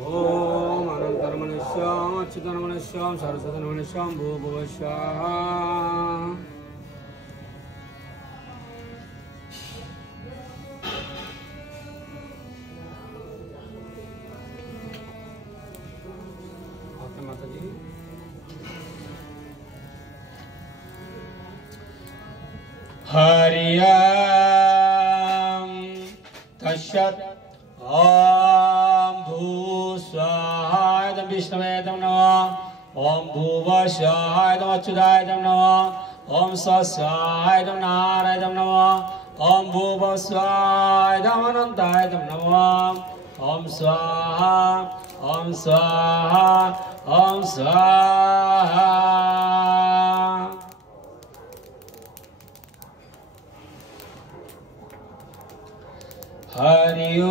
Om Anantaramanusyam Achyutanamanusyam Saraswatananusyam Bhuvavasyam. Oke Mataji. Hariyam Tashat Om Bhuswahaya Vishnave Namo Om Bhuvaswahaya Achyutaya Namo Om Saswahaya Narayana Namo Om Bhuvaswahaya Anantaya Namo Om Swaha Om Swaha Om Swaha. Hari Om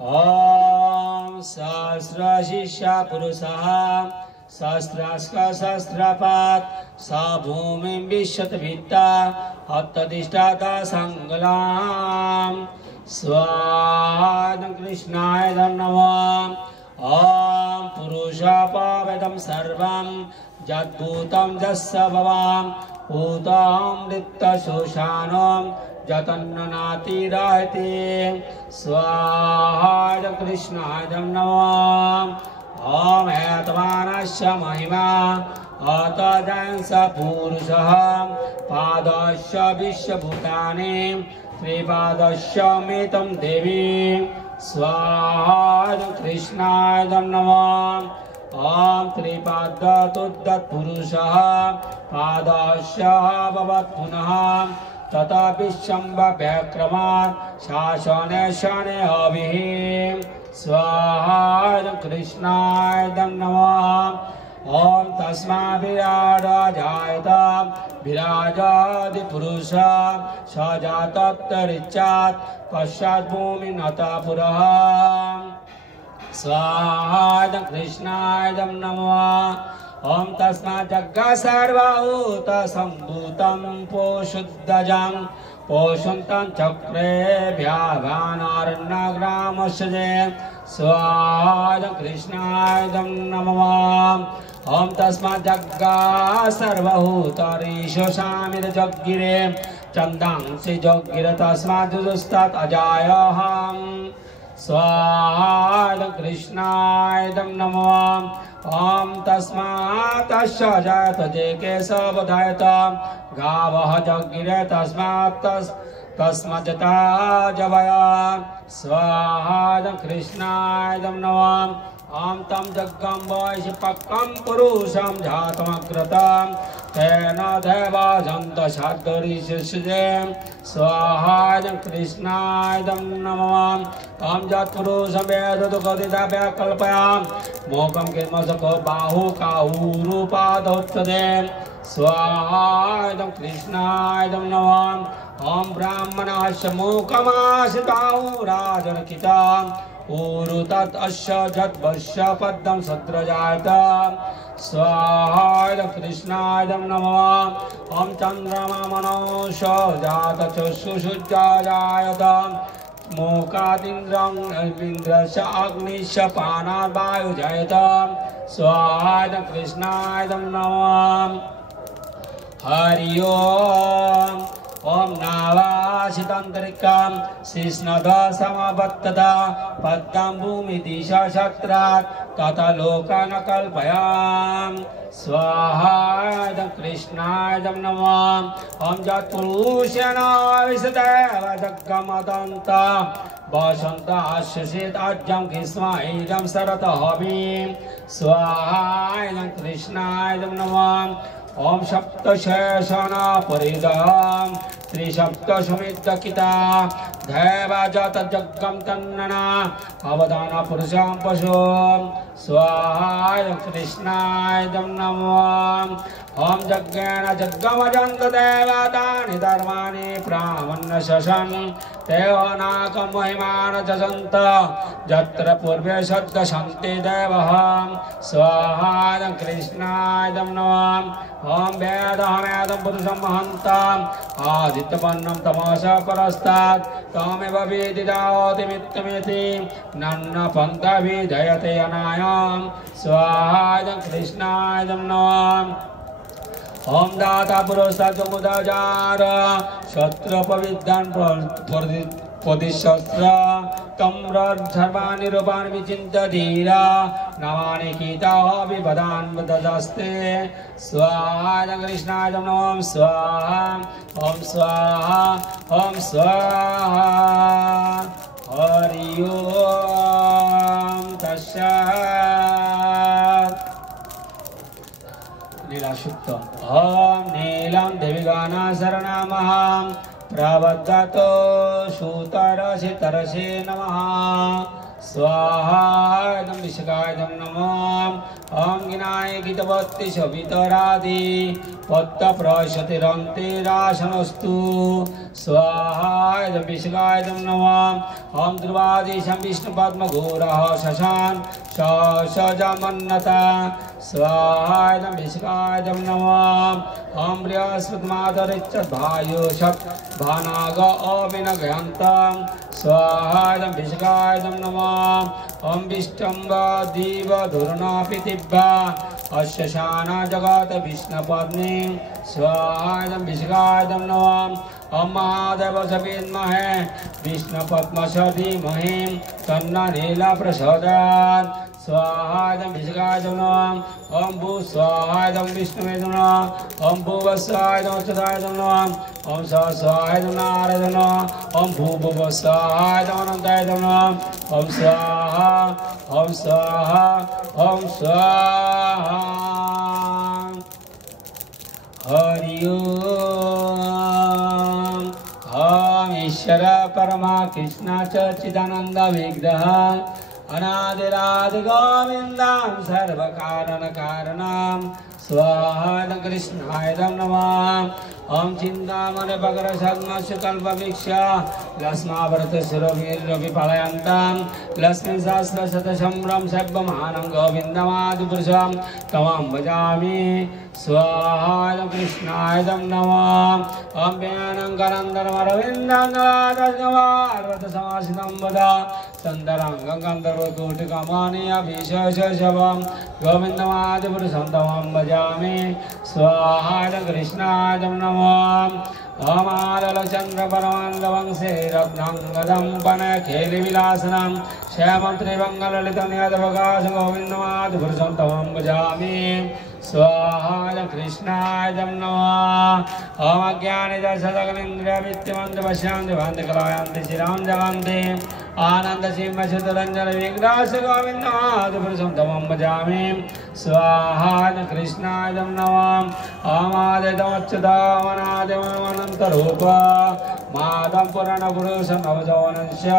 Om Sastra Shisha Purusaha Sastraska Sastrapat Sabhumim Vishatavita Attadishtata Sangalam Swadam Krishnaya Namo Om Purusha Pavedam Sarvam Jadbhutam Jassa Bhavam Utam Ditta Shoshanam Jatannanati Rahati Swahaya Krishnaya Namo Om Etamanasya Mahima Atajansa Purusha Padasya Vishwabhutani Tripadasya Mitam Devi Swahaya Krishnaya Namo Om Tripada Tuddat Purusha Padasya Bhavat Punaha Tata Vishamba Bhakramat Shashane Shane Abhihim Swahaya Krishnaya Namo Om Tasma Virada Jayata Virajadi Purusha Sajatattaricat Pashat Bhumi Nata Puraha Swahaya Krishnaya Namo Om Tasma Jagga Sarva Uta Sambhutam Poshuddhajam Poshuntam Chakre Bhyavanaranagramasya Swahaya Krishnaya Namo Om Tasma Jagga Sarva Uta Risho Samir Jaggire Chandang Se Jaggire Tasma Judustat Ajayaham Swahaya Krishnaya Namo Om Tasma Tasya Jayata Jeke Sabadayata Gavah Jaggire Tasma Tasma Jata Javaya Swahaya Krishnaya Namo Om Tam Jaggam Vaishipakam Purusham Jhatamakratam Tena Deva Janta Shadari Shishje Swahaya Krishnaya Namo Om Jat Purusham Vedu Kadita Vyakalpayam Mokam Kirmasako Bahu Kahuru Padhottade Swahaya Krishnaya Namo Om Brahmanasya Mukamasitahu Rajanakita Urutat Asya Jadvasya Paddam Sadrajayata Swahaya Krishnaya Namo Om Chandrama Manosha Jata Chushushujjayata Mukadindrang Vindrasya Agnisya Panad Vayu Jayata Swahaya Krishnaya Namo Hari Om Om Navasitantarikam Sisnada Samabattata Paddam Bhumi Disha Shatrat Tata Lokana Kalpayam Swahaya Krishnaya Namo Om Jat Purushana Visadeva Jaggamadanta Bashanta Ashasit Ajam Kisma Idam Sarata Habim Swahaya Krishnaya Namo Om Shapta Sheshana Paridam Sri Shapta Shamidda Kita Deva Jata Jaggam Tannana Avadana Purusham Pashum Swahaya Krishnaya Namo ओम यज्ञेन यज्ञमजन्त देवतानि धर्माणि प्रामन्न शशन् देवानाकं महिमान जसन्त यत्र पूर्वे सद्दशन्ति देवः स्वाहा कृष्णाय नमः ओम वेदहमेदं पुरुषं महन्तम् आदित्यवर्णं तमसा परस्तात् तमेव वेदिताति मित्तमेति नन्न पन्थाभिधयते अनायां स्वाहा कृष्णाय नमः ओम दाता पुरुषाच मुदाजार शत्रपविद्यान पदिशस्त्र तम्रधर्माणि रूपाणि विचिन्त्य धीरा नमानि कीताः विपदान् ददास्ते स्वाहा कृष्णाय नमः स्वाहा ओम स्वाहा ओम स्वाहा हरि ओम तस्सात् नीलाशुक्त ओम नीलम देविगाना शरणमहं प्रबद्धतो सूतरसे तरसे नमः स्वाहा विषकाय नमः ओम गिनाय गीतवत्ति सवितरादि पत्त प्रशतिरन्तिरासनस्तु स्वाहा विषकाय नमः ओम ध्रुवादिशं विष्णुपद्मघोरः शशान सजमन्नता स्वाहा विषकाय नमः ओम बृहस्पतिमातरिच्यद्भायुषत् भानाग अविनगयन्तं स्वाहा विषकाय नमः ओम विष्टम्ब दीव धुर्ना पृथिव्या अस्य शाना जगत विष्णुपत्नी स्वाहा विषकाय नमः ओम महादेव विद्महे विष्णुपद्मस धीमहि तन्नो नीला प्रचोदयात् स्वाहा विषकाय नमः ओम भू स्वाहा विष्णुवे नमः ओम भूव स्वाहा अच्युताय नमः ओम स्वाहा नारायण नमः ओम भूव स्वाहा अनंताय नमः ओम स्वाहा ओम स्वाहा ओम स्वाहा हरि ओम ओम ईश्वर परमा कृष्ण च चिदानंद विग्रह अनादिरादि गोविन्दं सर्वकारण कारणं स्वाहा कृष्णाय नमः ओम चिन्तामणि पकर सद्मस्य कल्पवृक्ष लक्ष्मावरतशिरोभिर्रविपालयन्तं लक्ष्मीशास्त्रशतसम्भ्रं सर्वमानं गोविन्दमादिपुरुषं तमां भजामि स्वाहा कृष्णाय नमः ओम व्यानङ्करन्दरमरविन्दङ्गवादर्गवार्वतसमासितं वदा सन्दरङ्गं गन्धर्वकोटिकमानीयविशेषशवं गोविन्दमादिपुरुषं तमां भजामि स्वाहा कृष्णाय नमः ओम आलचन्द्र परमानन्दवंशे रत्नाङ्गदं वनखेलिविलासनं श्यामं त्रिभङ्गललितं यदवकाश गोविन्दमादिपुरुषं तमां भजामि स्वाहा कृष्णाय नमः ओम अज्ञानिदर्शदग्निन्द्रियमित्यमन्ति पश्यन्ति भान्ति कलायन्ति शिरां जगन्ति आनंद सिंह सुतरंजन विग्रास गोविन्दमादिपुरुषं तमं भजामि स्वाहा कृष्णाय नमः आमादितमच्युतामनादिमनन्तरूप माधं पुराणपुरुषं नवजौनस्य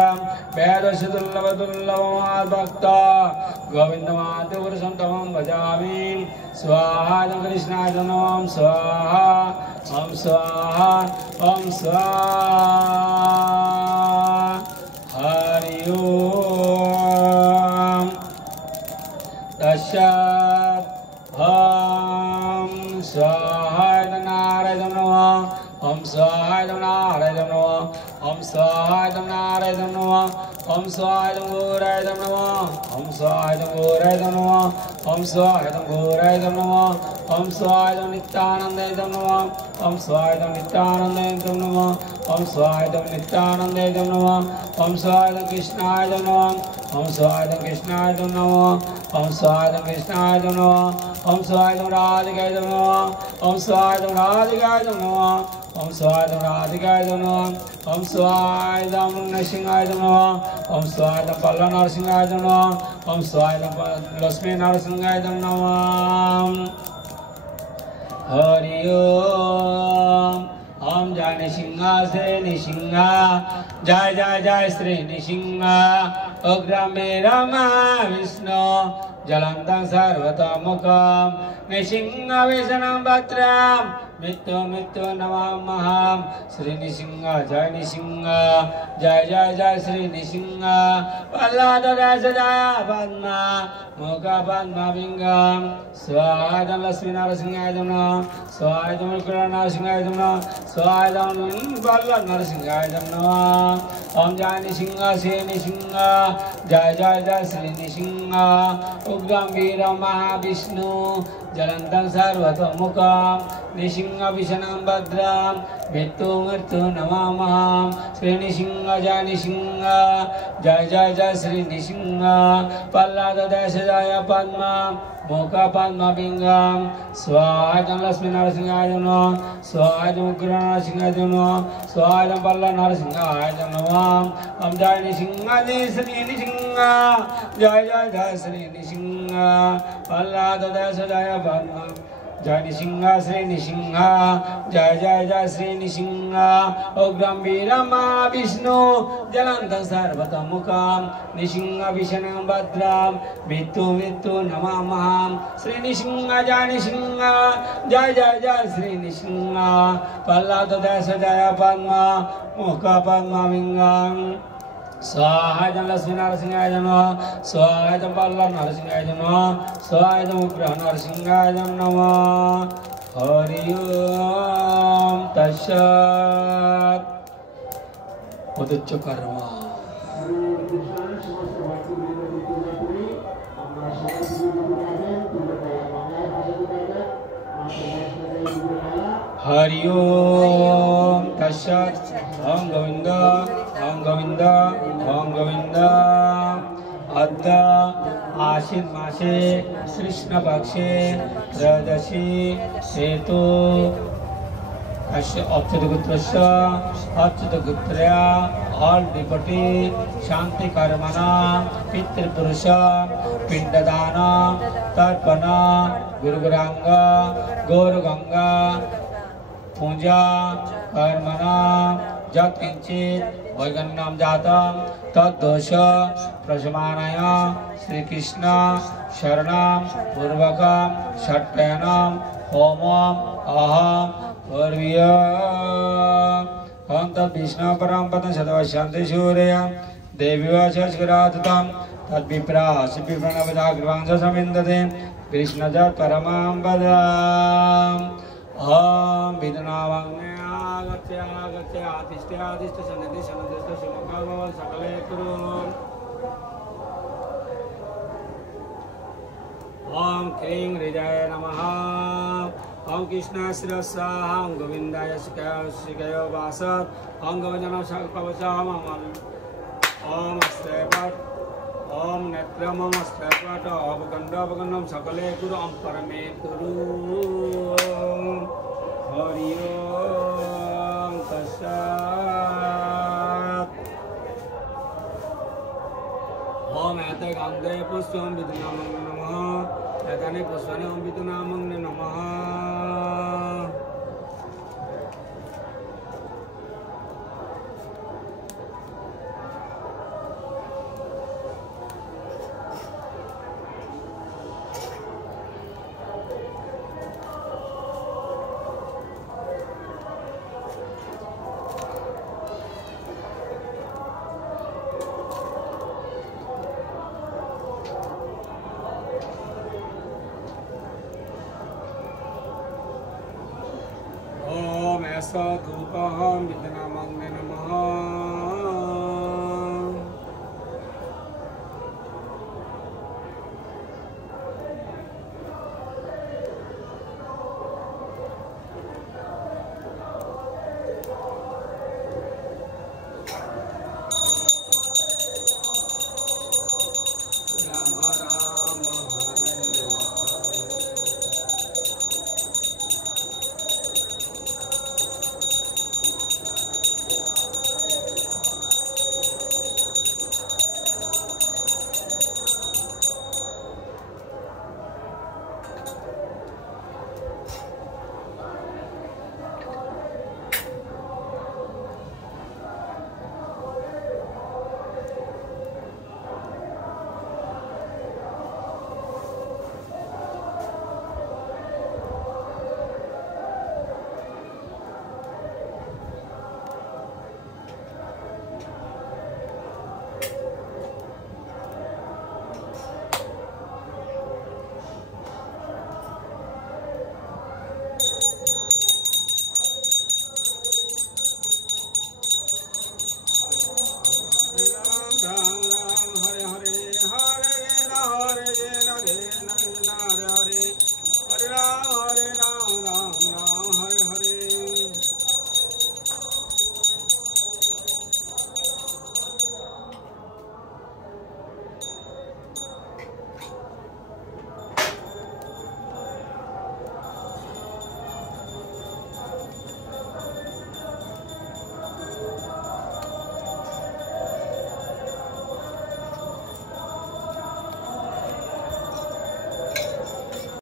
वेदस्य दुर्लभमाद्भक्त गोविन्दमादिपुरुषं तमं भजामि स्वाहा कृष्णाय नमः स्वाहा ओम स्वाहा ओम स्वाहा हरि ओम तस्सात् ओम स्वाहा नारायण नमः ओम स्वाहा नारायण नमः ओम स्वाहा नारायण नमः ओम स्वाहा गौराय नमः ओम स्वाहा गौराय नमः ओम स्वाहा गौराय नमः ओम स्वाहा नित्यानंदाय नमः ओम स्वाहा नित्यानंदाय नमः ओम स्वाहा नित्यानंदाय नमः ओम स्वाहा कृष्णाय नमः ओम स्वाहा कृष्णाय नमः ओम स्वाहा कृष्णाय नमः ओम स्वाहा राधिकाय नमः ओम स्वाहा राधिकाय नमः ओम स्वाहा राधिकाय नमः ओम स्वाहा नरसिंहाय नमः ओम स्वाहा पल्ल नरसिंहाय नमः ओम स्वाहा लक्ष्मी नरसिंहाय नमः हरि ओम ओम जय निसिंहा से निसिंहा जय जय जय श्री निसिंहा उग्र मे रमा विष्णु जलन्तं सर्वतोमुखं निसिंहविषणं भद्रां मृत्यु मृत्यु नमामः श्री निसिंह जय जय जय श्री निसिंह प्रह्लाद दास जय पद्मा मुख पद्मा विंगम स्वाहायं लक्ष्मी नरसिंहाय नमः स्वाहायं उग्र नरसिंहाय नमः स्वाहायं बल्ल नरसिंहाय नमः ओम जय निसिंह श्री निसिंह जय जय श्री निसिंह उग्रं वीरं महाविष्णु जलन्तं सर्वतोमुखं निसिंह विषणं भद्रां मृत्यु मृत्यु नमामः श्री निसिंह जय जय श्री निसिंह प्रह्लाद दास जय पद्मा मुख पद्मा विंगम स्वाहायं लक्ष्मी नरसिंहाय नमः स्वाहायं उग्र नरसिंहाय नमः स्वाहायं बल्ल नरसिंहाय नमः ओम जय निसिंह श्री निसिंह जय जय श्री निसिंह प्रह्लाद दास जय पद्मा जय निसिंह श्री निसिंह जय जय श्री निसिंह उग्रं वीरं महाविष्णु जलन्तं सर्वतोमुखं निसिंह विषणं भद्रां मृत्यु मृत्यु नमामः श्री निसिंह जय जय श्री निसिंह प्रह्लाद दास जय पद्मा मुख पद्मा विंगम स्वाहायं लक्ष्मी नरसिंहाय नमः स्वाहायं बल्ल नरसिंहाय नमः स्वाहायं उग्र नरसिंहाय नमः हरि ओम तत्सत् उदच्च कर्म हरि ओम तत्सत् ओम गोविंद अद्य आश्विन मासे कृष्ण पक्षे त्रयोदशी हेतु अच्युतगोत्रस्य all devotee शांति कर्मणा पितृपुरुष पिंडदान तर्पण गुरुगुरांग गौरगंगा पूजा कर्मणा यत्किंचित् वैगन्यं जातं तद्दोष प्रशमनाय श्री कृष्ण शरणं पूर्वकं षट्कयनं होमम् अहं करोमि ओम तत् विष्णु परम पदं शतवशान्ति सूर्य देवीवाचस्करातुतं तद्विप्रासि विप्रणवजाग्रवांस समिन्दते कृष्ण च परमां वदाम् ओम विदुनावाग्ने आगत्य आतिष्ठ्य सन्निधि सुमुखं सकले कुरु ओम क्लीं हृदय नमः ओम कृष्णाश्रयः ओम गोविंदाय शिखय वासत् ओम गवजनं सकवचम् ओम श्रेपट ओम नेत्रम ओम श्रेपट अवगंडं सकले गुरु ओम परमे गुरु हरि ओम तत्सत् ओम एते गंधे पुष्पं विदुनामं नमः एतानि पुष्पाणि ओम विदुनामं नमः धूपहं विदुनामं नमः